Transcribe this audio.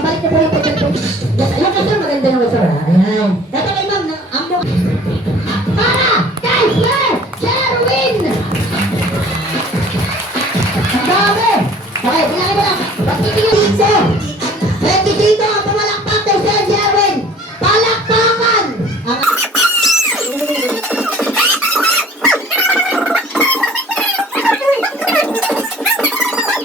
ibalik niyo po yung picture po. Yes, ayun ka sir, maganda naman sir ha. Ayan. Ito kay ma'am, ambo. Para! Kay Sir! Sherwin! Ang dami! Okay, tingnan mo lang. Pagtitingin